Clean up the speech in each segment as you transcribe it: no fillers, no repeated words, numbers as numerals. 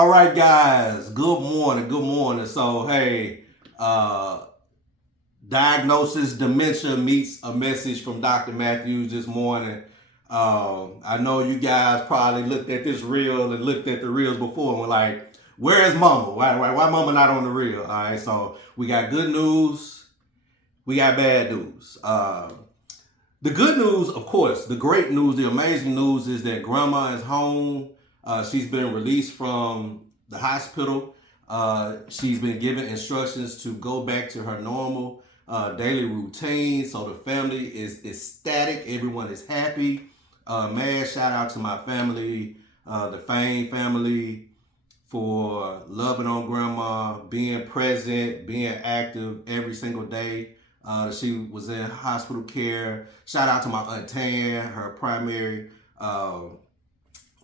All right, guys. Good morning. Good morning. So, hey, uh, diagnosis dementia meets a message from Dr. Matthews this morning. I know you guys probably looked at this reel and looked at the reels before and were like, "Where is Mama? Why Mama not on the reel?" All right. So we got good news. We got bad news. The good news, of course, the great news, the amazing news is that Grandma is home. She's been released from the hospital. She's been given instructions to go back to her normal daily routine. So the family is ecstatic. Everyone is happy. Mad shout out to my family, the Fame family, for loving on Grandma, being present, being active every single day. She was in hospital care. Shout out to my Aunt Tan, her primary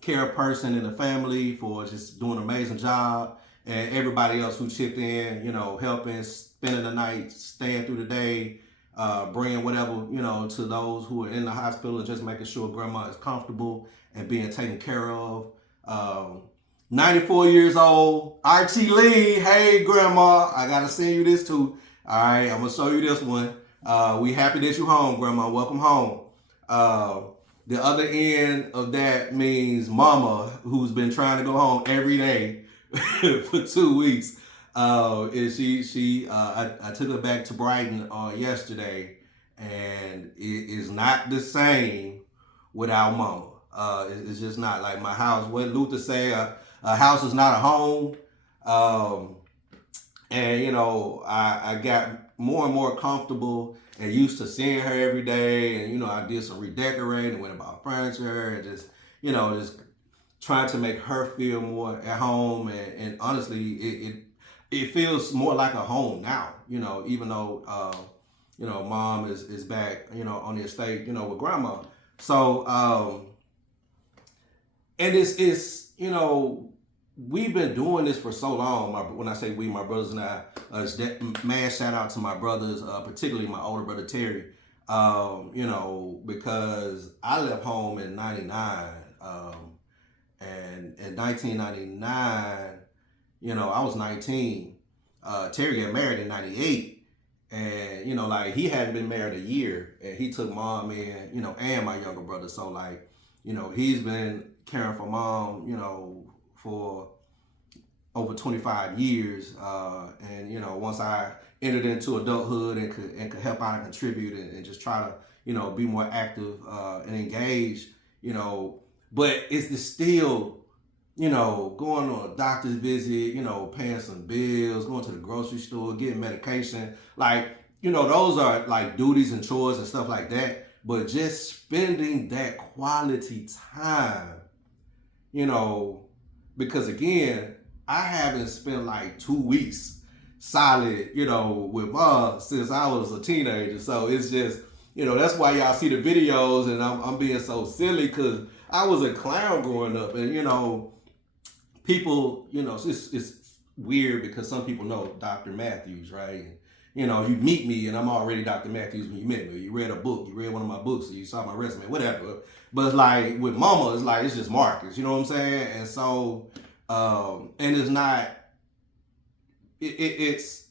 care person in the family, for just doing an amazing job. And everybody else who chipped in, helping, spending the night, staying through the day, bringing whatever, to those who are in the hospital and just making sure Grandma is comfortable and being taken care of. 94 years old, Archie Lee. Hey, Grandma, I gotta send you this too. All right, I'm gonna show you this one. We happy that you home, Grandma. Welcome home. Uh, the other end of that means Mama, who's been trying to go home every day for 2 weeks. And I took her back to Brighton yesterday, and it is not the same without Mama. It's just not like my house. What Luther say, a house is not a home. Um, and I got more and more comfortable and used to seeing her every day. And I did some redecorating, went about furniture, and just trying to make her feel more at home. And honestly, it feels more like a home now. Even though Mom is back, on the estate, with Grandma. So and it's we've been doing this for so long. When I say we, my brothers and I, mad shout out to my brothers, particularly my older brother Terry. Because I left home in '99, and in 1999, I was 19. Terry got married in '98, and like he hadn't been married a year, and he took Mom in, and my younger brother. So like, he's been caring for Mom, for over 25 years. And once I entered into adulthood and could help out and contribute and just try to, be more active and engaged, but it's still, going on a doctor's visit, paying some bills, going to the grocery store, getting medication. Like, those are like duties and chores and stuff like that. But just spending that quality time, because again, I haven't spent like 2 weeks solid, with Mom since I was a teenager. So it's just, that's why y'all see the videos and I'm being so silly, because I was a clown growing up. And, people, it's weird because some people know Dr. Matthews, right? And, you meet me and I'm already Dr. Matthews when you met me. You read a book, you read one of my books, or you saw my resume, whatever. But it's like with Mama, it's just Marcus, you know what I'm saying? And so, and it's not, it's,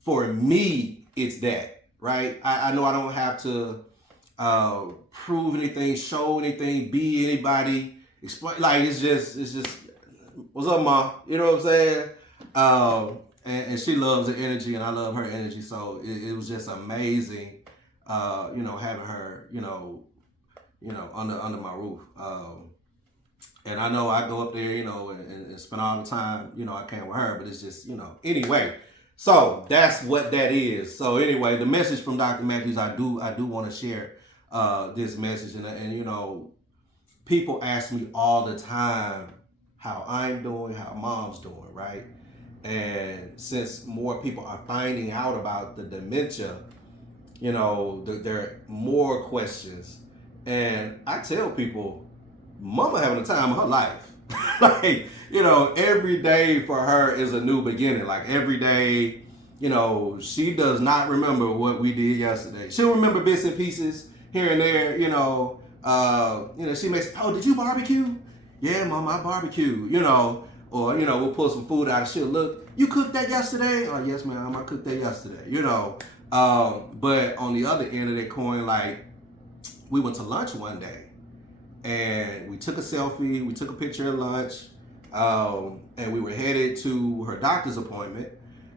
for me, it's that, right? I know I don't have to prove anything, show anything, be anybody, explain, like it's just, what's up, Ma? You know what I'm saying? And she loves the energy, and I love her energy. So it was just amazing, having her, under my roof. And I know I go up there, and spend all the time, I can with her, but it's just, anyway. So that's what that is. So anyway, the message from Dr. Matthews, I do want to share this message, and people ask me all the time how I'm doing, how Mom's doing, right? And since more people are finding out about the dementia, there are more questions. And I tell people, Mama having a time of her life. Like, every day for her is a new beginning. Like every day, she does not remember what we did yesterday. She'll remember bits and pieces here and there, she may say, "Oh, did you barbecue?" "Yeah, Mom, I barbecue," Or, we'll pull some food out. She'll look, you cooked that yesterday? Oh, yes, ma'am, I cooked that yesterday, But on the other end of that coin, like, we went to lunch one day and we took a selfie, we took a picture at lunch, and we were headed to her doctor's appointment.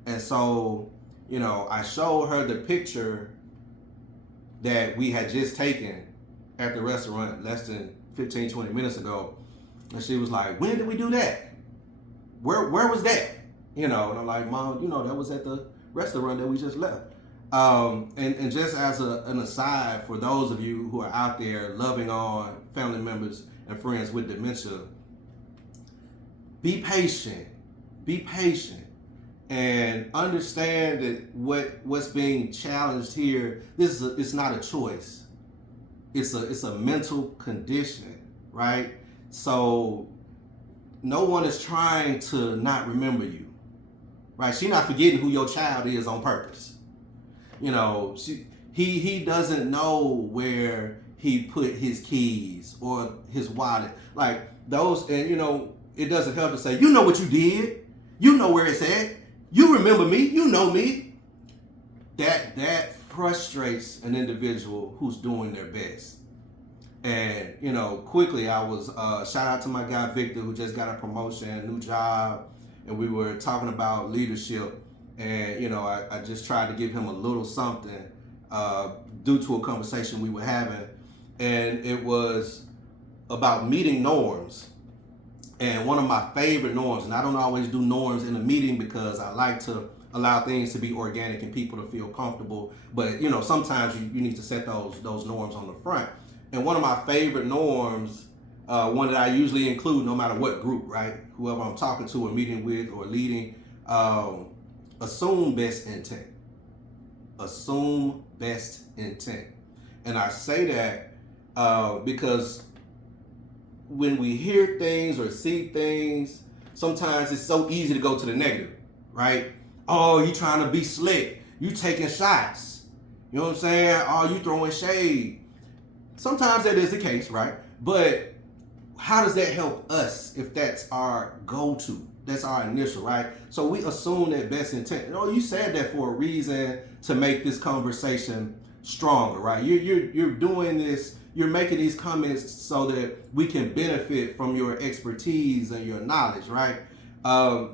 And so, I showed her the picture that we had just taken at the restaurant less than 15, 20 minutes ago. And she was like, when did we do that? Where was that? And I'm like, Mom, that was at the restaurant that we just left. And just as an aside, for those of you who are out there loving on family members and friends with dementia, be patient. Be patient. And understand that what's being challenged here, it's not a choice. It's a mental condition, right? So no one is trying to not remember you, right? She's not forgetting who your child is on purpose. He doesn't know where he put his keys or his wallet, like those. And it doesn't help to say, what you did, where it's at. You remember me, you know me. That frustrates an individual who's doing their best. And, quickly I was, shout out to my guy Victor, who just got a promotion, new job. And we were talking about leadership. And, I just tried to give him a little something due to a conversation we were having. And it was about meeting norms. And one of my favorite norms, and I don't always do norms in a meeting because I like to allow things to be organic and people to feel comfortable. But, sometimes you need to set those norms on the front. And one of my favorite norms, one that I usually include no matter what group, right? Whoever I'm talking to or meeting with or leading, assume best intent. Assume best intent. And I say that because when we hear things or see things, sometimes it's so easy to go to the negative, right? Oh, you trying to be slick. You taking shots. You know what I'm saying? Oh, you throwing shade. Sometimes that is the case, right? But how does that help us if that's our go-to? That's our initial, right? So we assume that best intent. You said that for a reason to make this conversation stronger, right? You're doing this. You're making these comments so that we can benefit from your expertise and your knowledge, right?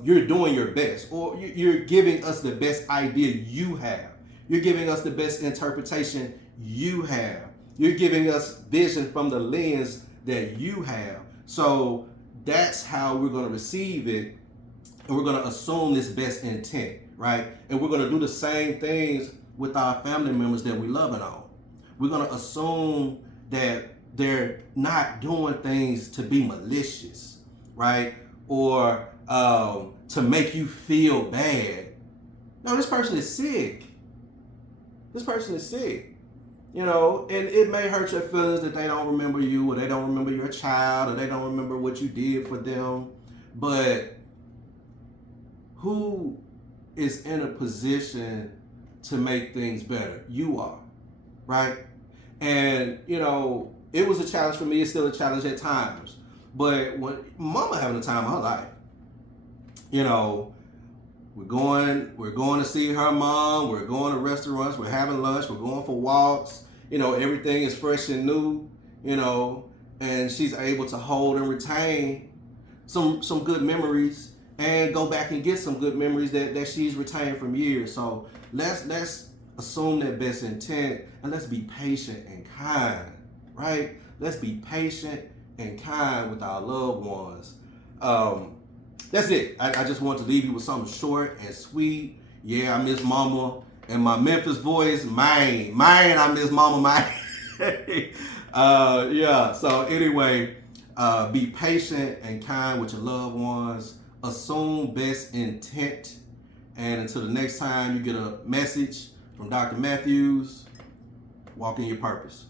You're doing your best, or you're giving us the best idea you have. You're giving us the best interpretation you have. You're giving us vision from the lens that you have. So that's how we're going to receive it. And we're going to assume this best intent, right? And we're going to do the same things with our family members that we love and on. We're going to assume that they're not doing things to be malicious, right? Or to make you feel bad. No, this person is sick. This person is sick. And it may hurt your feelings that they don't remember you, or they don't remember your child, or they don't remember what you did for them. But who is in a position to make things better? You are, right? And, it was a challenge for me. It's still a challenge at times. But when Mama having the time of her life, we're going to see her mom. We're going to restaurants. We're having lunch. We're going for walks. Everything is fresh and new, and she's able to hold and retain some good memories and go back and get some good memories that she's retained from years. So let's assume that best intent, and let's be patient and kind, right? Let's be patient and kind with our loved ones. That's it. I just want to leave you with something short and sweet. Yeah, I miss Mama. And my Memphis voice, man, I miss Mama, man. Yeah, so anyway, be patient and kind with your loved ones. Assume best intent. And until the next time you get a message from Dr. Matthews, walk in your purpose.